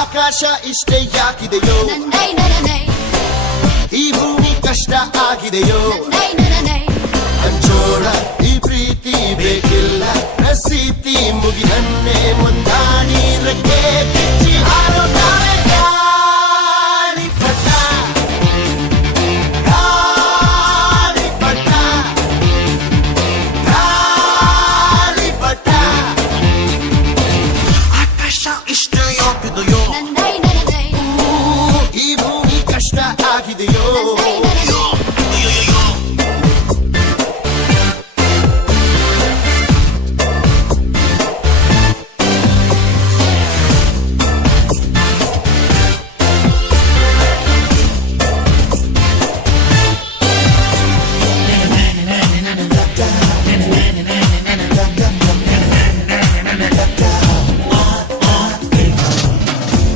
ಆಕಾಶ ಇಷ್ಟೇ ಯಾಕಿದೆಯೋ, ಈ ಭೂಮಿ ಕಷ್ಟ ಆಗಿದೆಯೋ, ಹಂಚೋಳ ಈ ಪ್ರೀತಿ ಬೇಕಿಲ್ಲ, ಪ್ರಸಿದ್ಧಿ ಮುಗಿದನ್ನೇ ಮುಂದಾಡಿ ರೆಕ್ಕೆ ಬಿಚ್ಚಿ ಹಾರುತ್ತಾರೆ ಗಾಳಿಪಟ, ಗಾಳಿಪಟ, ಗಾಳಿಪಟ. ಆಕಾಶ ಇಷ್ಟೇ ಯಾಕಿದೆಯೋ, ಈ ಭೂಮಿ ಕಷ್ಟ ಆಗಿದೆಯೋ,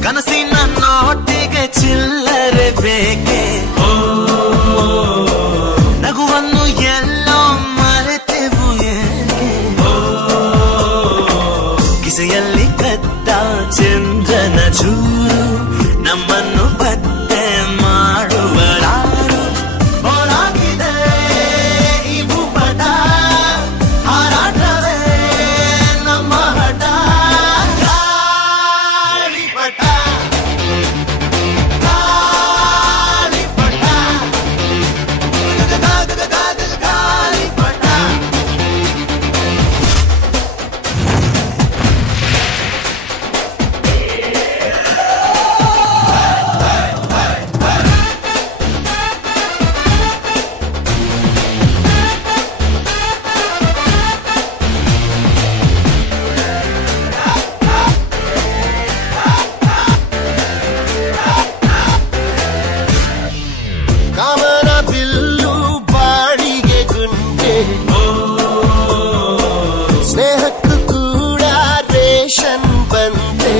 ಕನಸಿನ ನೋಟಿಗೆ ಚಿಲ್ಲರೆ ಬೇಕೆ, ನಗುವನ್ನು ಎಲ್ಲೋ ಮರೆತೆವು ಏಕೆ, ಕಿಸೆಯಲ್ಲಿ ಕದ್ದ ಚಂದ್ರನ ಚೂರು ನಮ್ಮನ್ನು ಪತ್ತೆ ಮಾಡುವರಾರು. ಹೋರಾಗಿದೆ ಈ ಭೂಪಟ, ಹಾರಾಟವೇ ನಮ್ಮ ಹಠ. ಗಾಳಿಪಟ, ಗಾಳಿಪಟ, ಗಾಳಿಪಟ. ಕಾಮನ ಬಿಲ್ಲು ಬಾಡಿಗೆ ಗುಂಡೆ, ಸ್ನೇಹಕ್ಕೂ ಕೂಡ ರೇಷನ್ ಬಂದೆ,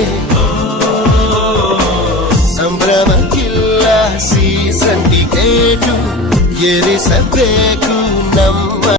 ಸಂಭ್ರಮಕ್ಕಿಲ್ಲ ಸೀಸನ್ ಟಿಕೆಟು ಏರಿಸಬೇಕು